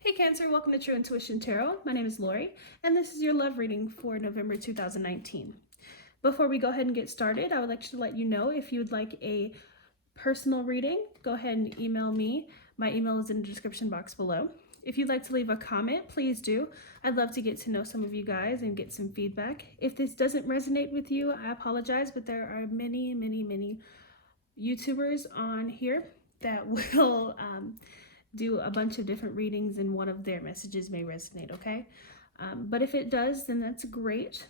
Hey Cancer, welcome to True Intuition Tarot. My name is Lori, and this is your love reading for November 2019. Before we go ahead and get started, I would like to let you know if you would like a personal reading, go ahead and email me. My email is in the description box below. If you'd like to leave a comment, please do. I'd love to get to know some of you guys and get some feedback. If this doesn't resonate with you, I apologize, but there are many YouTubers on here that will do a bunch of different readings and one of their messages may resonate, okay? But if it does, then that's great.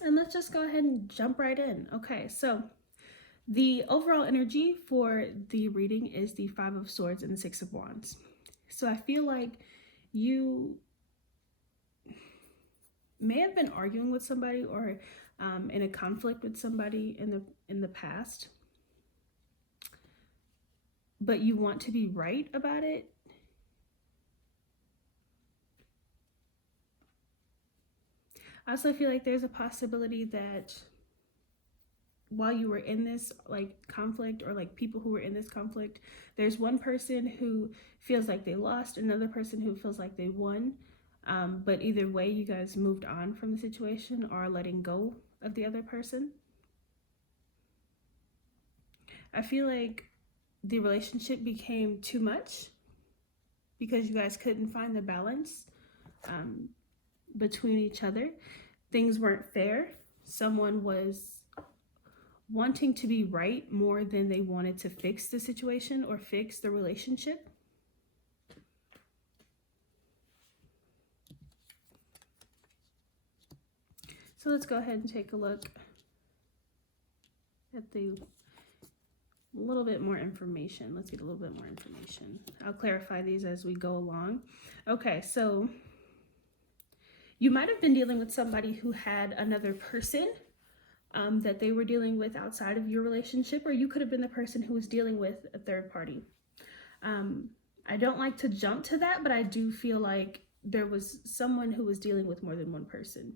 And let's just go ahead and jump right in. Okay, so the overall energy for the reading is the Five of Swords and the Six of Wands. So I feel like you may have been arguing with somebody or in a conflict with somebody in the past, but you want to be right about it. I also feel like there's a possibility that while you were in this like conflict, or like people who were in this conflict, there's one person who feels like they lost, another person who feels like they won. But either way, you guys moved on from the situation or are letting go of the other person. I feel like the relationship became too much because you guys couldn't find the balance between each other. Things weren't fair. Someone was wanting to be right more than they wanted to fix the situation or fix the relationship. So let's go ahead and take a look at the little bit more information. Let's get a little bit more information. I'll clarify these as we go along. Okay, so you might have been dealing with somebody who had another person that they were dealing with outside of your relationship, or you could have been the person who was dealing with a third party. I don't like to jump to that, but I do feel like there was someone who was dealing with more than one person.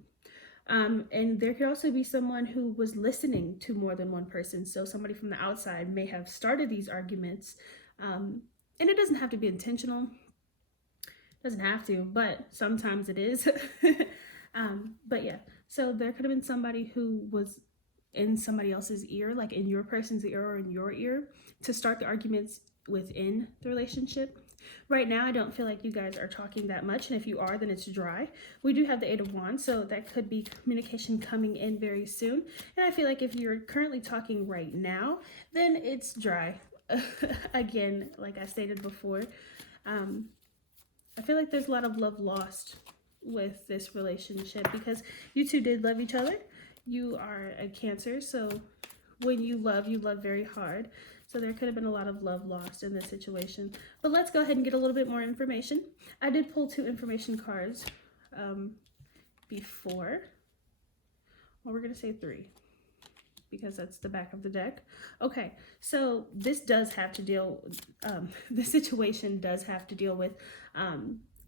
And there could also be someone who was listening to more than one person. So somebody from the outside may have started these arguments. And it doesn't have to be intentional. It doesn't have to, but sometimes it is. But yeah, so there could have been somebody who was in somebody else's ear, like in your person's ear or in your ear, to start the arguments within the relationship. Right now, I don't feel like you guys are talking that much, and if you are, then it's dry. We do have the Eight of Wands, so that could be communication coming in very soon. And I feel like if you're currently talking right now, then it's dry. Again, like I stated before, I feel like there's a lot of love lost with this relationship because you two did love each other. You are a Cancer, so when you love very hard. So there could have been a lot of love lost in this situation. But let's go ahead and get a little bit more information. I did pull two information cards before. Well, we're going to say three because that's the back of the deck. Okay, so this does have to deal, the situation does have to deal with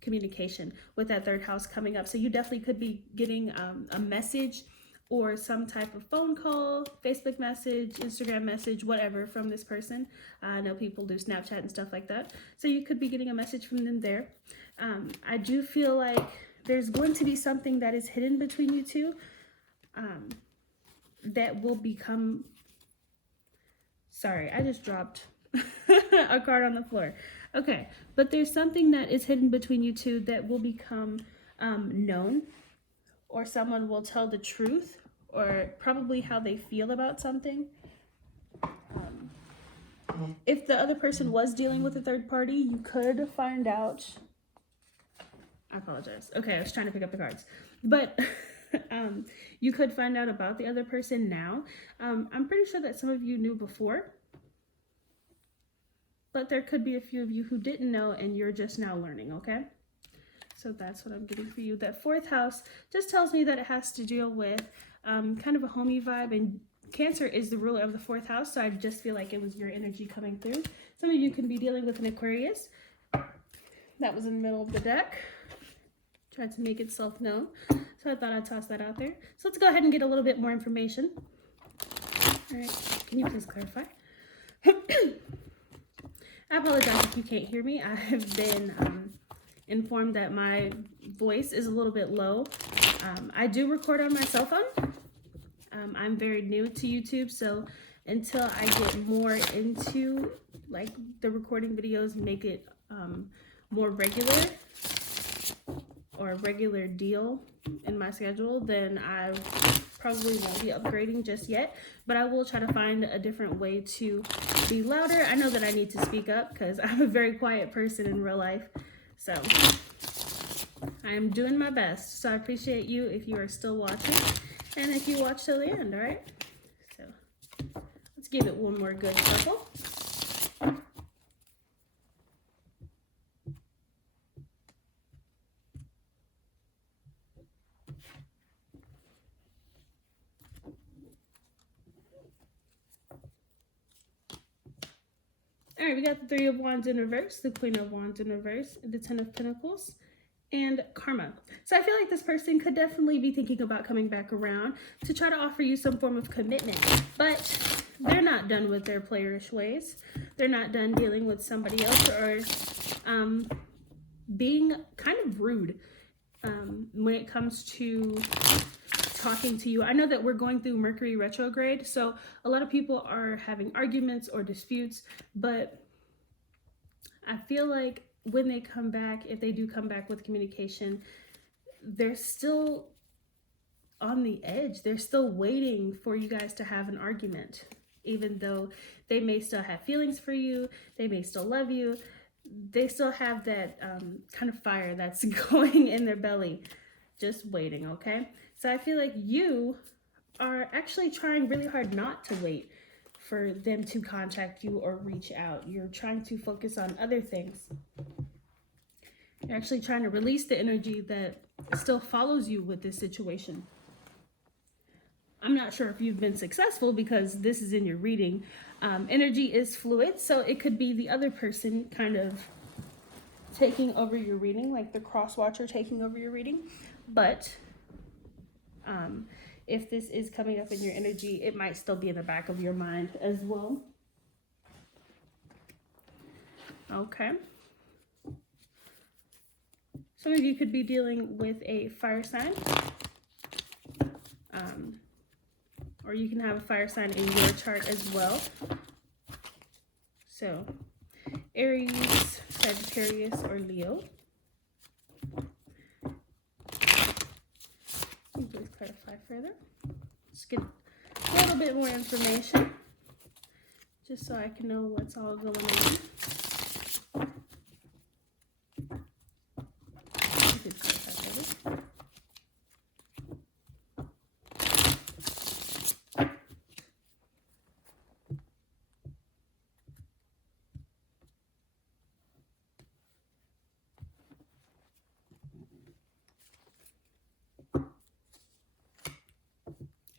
communication with that third house coming up. So you definitely could be getting a message or some type of phone call, Facebook message, Instagram message, whatever from this person. I know people do Snapchat and stuff like that. So you could be getting a message from them there. I do feel like there's going to be something that is hidden between you two that will become... Sorry, I just dropped a card on the floor. Okay, but there's something that is hidden between you two that will become known, or someone will tell the truth, or probably how they feel about something. If the other person was dealing with a third party, you could find out... I apologize. Okay, I was trying to pick up the cards. But you could find out about the other person now. I'm pretty sure that some of you knew before, but there could be a few of you who didn't know and you're just now learning, okay? So that's what I'm getting for you. That fourth house just tells me that it has to deal with kind of a homey vibe, and Cancer is the ruler of the fourth house, so I just feel like it was your energy coming through. Some of you can be dealing with an Aquarius. That was in the middle of the deck. Tried to make itself known, so I thought I'd toss that out there. So let's go ahead and get a little bit more information. All right, can you please clarify? I apologize if you can't hear me. I have been informed that my voice is a little bit low. I do record on my cell phone. I'm very new to YouTube, so until I get more into like the recording videos and make it more regular or a regular deal in my schedule, then I probably won't be upgrading just yet, but I will try to find a different way to be louder. I know that I need to speak up because I'm a very quiet person in real life, so I am doing my best. So I appreciate you if you are still watching and if you watch till the end. All right, so let's give it one more good shuffle. All right, we got the Three of Wands in reverse, the Queen of Wands in reverse, the Ten of Pentacles, and Karma. So I feel like this person could definitely be thinking about coming back around to try to offer you some form of commitment, but they're not done with their playerish ways. They're not done dealing with somebody else or being kind of rude when it comes to talking to you. I know that we're going through Mercury retrograde, so a lot of people are having arguments or disputes, but I feel like when they come back, if they do come back with communication, they're still on the edge. They're still waiting for you guys to have an argument, even though they may still have feelings for you, they may still love you, they still have that kind of fire that's going in their belly, just waiting, okay? So I feel like you are actually trying really hard not to wait for them to contact you or reach out. You're trying to focus on other things. You're actually trying to release the energy that still follows you with this situation. I'm not sure if you've been successful because this is in your reading. Energy is fluid, so it could be the other person kind of taking over your reading, like the cross watcher taking over your reading. But if this is coming up in your energy, it might still be in the back of your mind as well. Okay. Some of you could be dealing with a fire sign. Or you can have a fire sign in your chart as well. So, Aries, Sagittarius, or Leo. Please clarify further. Just get a little bit more information, just so I can know what's all going on. Please clarify further.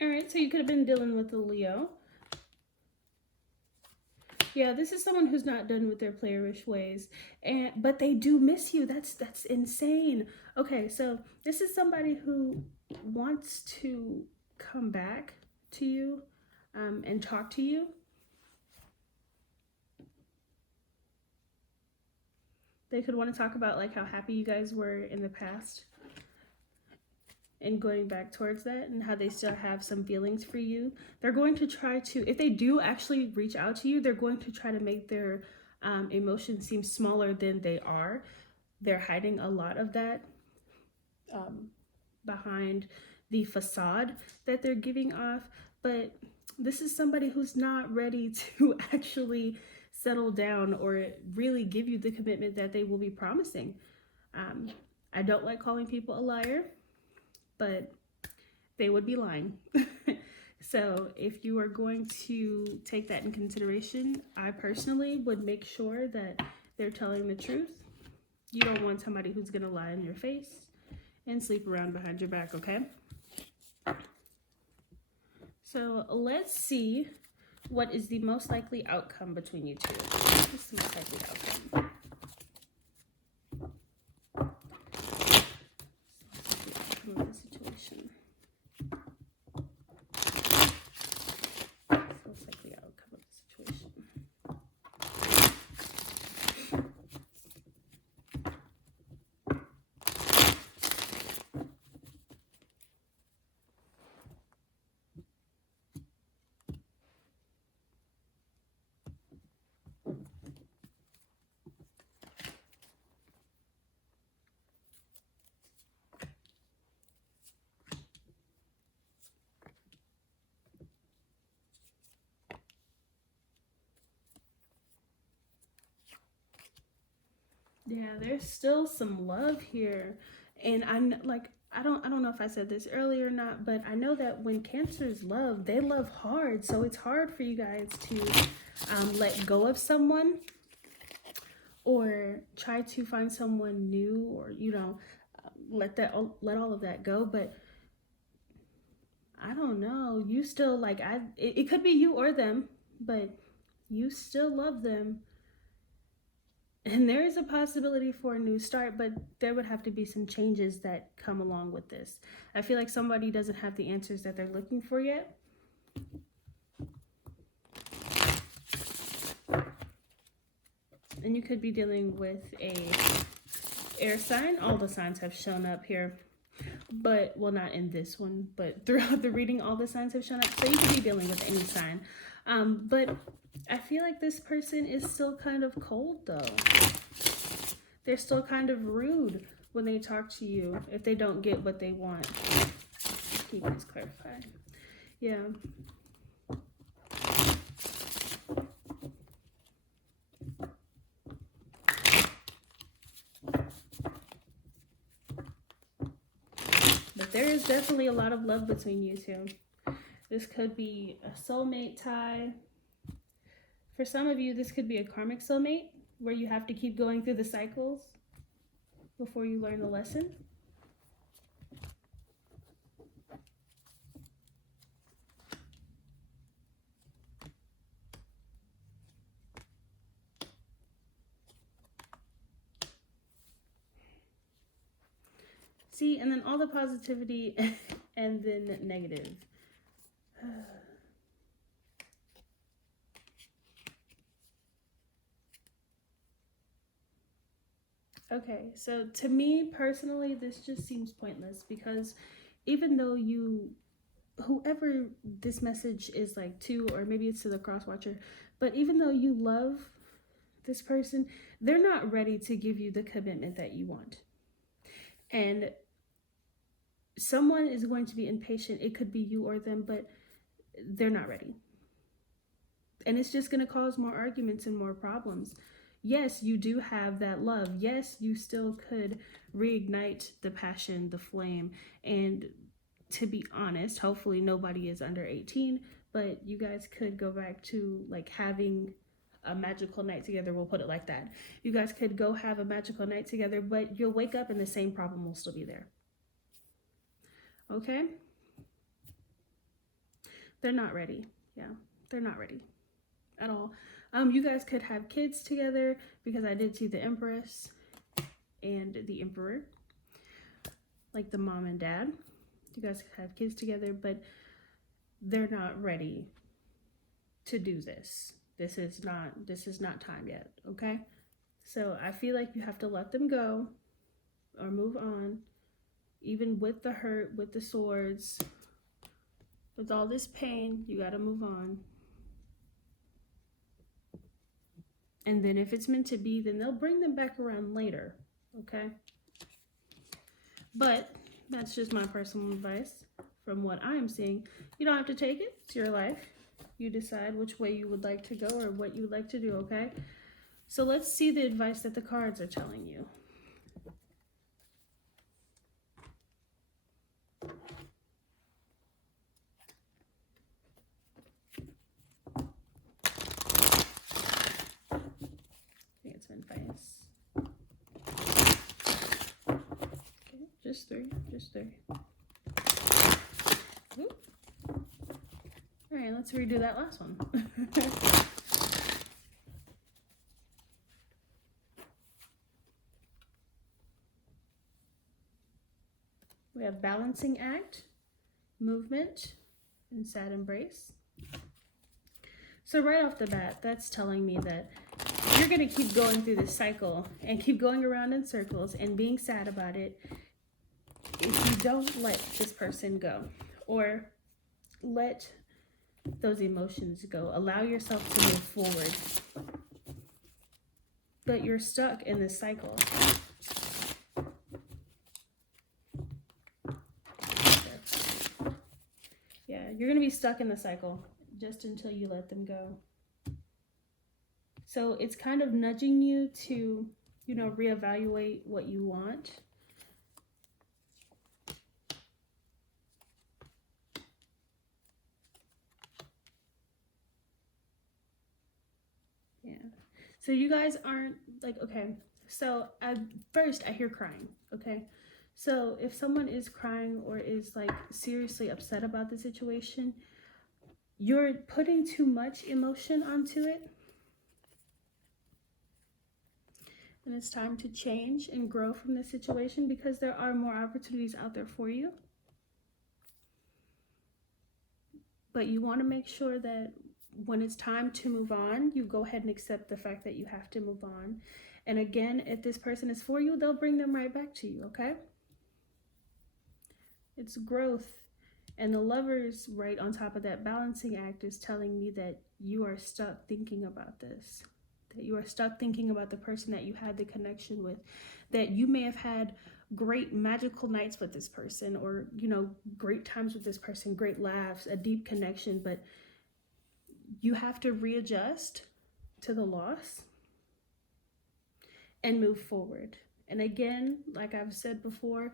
All right, so you could have been dealing with a Leo. Yeah, this is someone who's not done with their playerish ways, but they do miss you. That's insane. Okay, so this is somebody who wants to come back to you and talk to you. They could want to talk about like how happy you guys were in the past and going back towards that and how they still have some feelings for you. They're going to try to, if they do actually reach out to you, they're going to try to make their emotions seem smaller than they are. They're hiding a lot of that behind the facade that they're giving off. But this is somebody who's not ready to actually settle down or really give you the commitment that they will be promising. I don't like calling people a liar, but they would be lying. So if you are going to take that in consideration, I personally would make sure that they're telling the truth. You don't want somebody who's gonna lie in your face and sleep around behind your back, okay? So let's see what is the most likely outcome between you two. What's the most likely outcome? Of the situation. Most likely outcome of the situation. Yeah, there's still some love here. And I'm like, I don't know if I said this earlier or not, but I know that when cancers love, they love hard. So it's hard for you guys to let go of someone or try to find someone new, or let all of that go. But I don't know, you still like, it could be you or them, but you still love them. And there is a possibility for a new start, but there would have to be some changes that come along with this. I feel like somebody doesn't have the answers that they're looking for yet. And you could be dealing with a air sign. All the signs have shown up here, but, well, not in this one, but throughout the reading, all the signs have shown up. So you could be dealing with any sign. But I feel like this person is still kind of cold, though. They're still kind of rude when they talk to you if they don't get what they want. Can you please clarify? Yeah. But there is definitely a lot of love between you two. This could be a soulmate tie. For some of you, this could be a karmic soulmate, where you have to keep going through the cycles before you learn the lesson. See, and then all the positivity and then negative. Okay, so to me personally, this just seems pointless, because even though whoever this message is like to, or maybe it's to the cross watcher, but even though you love this person, they're not ready to give you the commitment that you want. And someone is going to be impatient. It could be you or them, but they're not ready. And it's just going to cause more arguments and more problems. Yes, you do have that love. Yes, you still could reignite the passion, the flame. And to be honest, hopefully nobody is under 18, but you guys could go back to like having a magical night together. We'll put it like that. You guys could go have a magical night together, but you'll wake up and the same problem will still be there. Okay? They're not ready. Yeah, they're not ready at all. You guys could have kids together, because I did see the Empress and the Emperor, like the mom and dad. You guys could have kids together, but they're not ready to do this. This is not time yet, okay? So I feel like you have to let them go or move on, even with the hurt, with the swords, with all this pain. You got to move on. And then if it's meant to be, then they'll bring them back around later, okay? But that's just my personal advice from what I'm seeing. You don't have to take it. It's your life. You decide which way you would like to go or what you would like to do, okay? So let's see the advice that the cards are telling you. Advice. Okay, just three. Oop. All right, let's redo that last one. We have balancing act, movement, and sad embrace. So right off the bat, that's telling me that you're going to keep going through this cycle and keep going around in circles and being sad about it if you don't let this person go, or let those emotions go. Allow yourself to move forward. But you're stuck in this cycle. Yeah, you're going to be stuck in the cycle just until you let them go. So it's kind of nudging you to you know, reevaluate what you want. Yeah. So you guys aren't like, okay. So at first I hear crying, okay? So if someone is crying or is like seriously upset about the situation, you're putting too much emotion onto it. And it's time to change and grow from this situation because there are more opportunities out there for you. But you want to make sure that when it's time to move on, you go ahead and accept the fact that you have to move on. And again, if this person is for you, they'll bring them right back to you, okay? It's growth. And the Lovers right on top of that balancing act is telling me that you are stuck thinking about this. That you are stuck thinking about the person that you had the connection with. That you may have had great magical nights with this person, or, you know, great times with this person, great laughs, a deep connection, but you have to readjust to the loss and move forward. And again, like I've said before,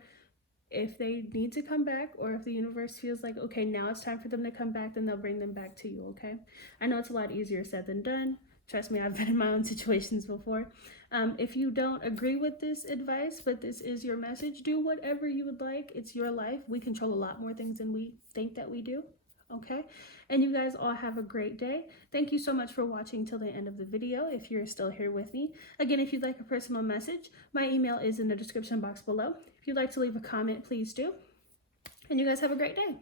if they need to come back, or if the universe feels like, okay, now it's time for them to come back, then they'll bring them back to you, okay? I know it's a lot easier said than done. Trust me, I've been in my own situations before. If you don't agree with this advice, but this is your message, do whatever you would like. It's your life. We control a lot more things than we think that we do, okay? And you guys all have a great day. Thank you so much for watching till the end of the video, if you're still here with me. Again, if you'd like a personal message, my email is in the description box below. If you'd like to leave a comment, please do. And you guys have a great day.